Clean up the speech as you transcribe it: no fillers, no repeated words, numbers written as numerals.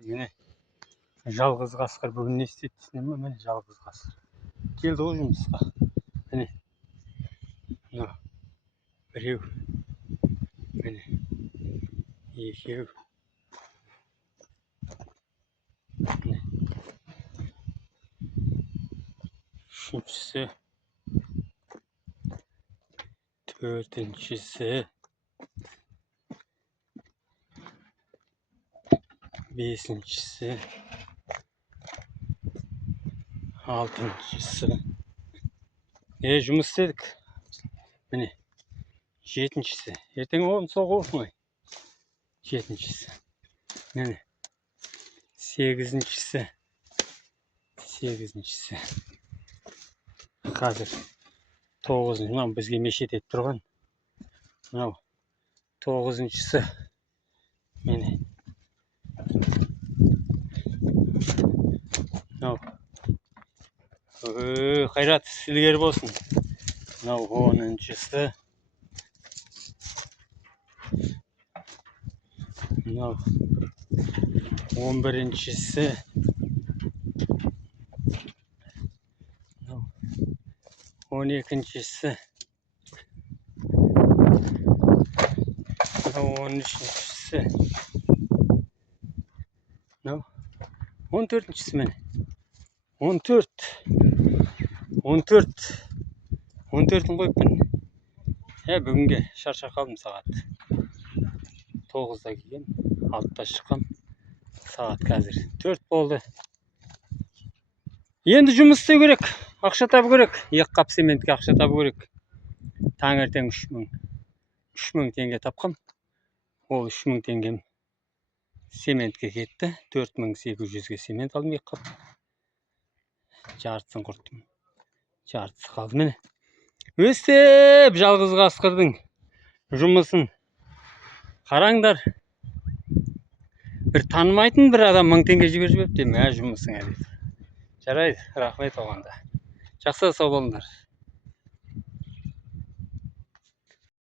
Mine жалғыз қасқыр бүгін не істеді десем ме, міне жалғыз қасқыр келді ғой жұмысқа. Міне мына біреу, міне екеу, міне үшіншісі, төртіншісі, бесіншісі, алтыншысы. Жұмыс істедік. Міне жетіншісі. Ертең оғын соғу оңай. Жетіншісі. Міне сегізіншісі. Қазір 9-ыншы. Мынау бізге мешет етіп тұрған. Мынау 9-шысы. Міне. Мынау. Қайрат сілгер болсын. Мынау 10-шысы. Мынау 11-шісі. Мынау 12-шісі. Мынау 13-шісі. Мынау 14-шісі міне. 14-ін қойыппын. Бүгінге шаршап қалдым сағат. 9-да келген, 6-да шыққам. Сағат қазір 4 болды. Енді жұмыс істеу керек. Ақша табу керек. 2 қап цементке ақша табу керек. Таңертең 3.000 теңге тапқам. Ол 3.000 теңгем цементке кетті. 4.800-ге цемент алдым 2 қап. Жартысын құрттым. Жартысы қалды міне. Өстеп жалғыз қасқырдың жұмысын қараңдар. Бір танымайтын бір адам 1000 теңге жіберіп жіберіпті. Жұмысың әдет. Жарайды, рахмет оғанда. Жақсы сау болыңдар.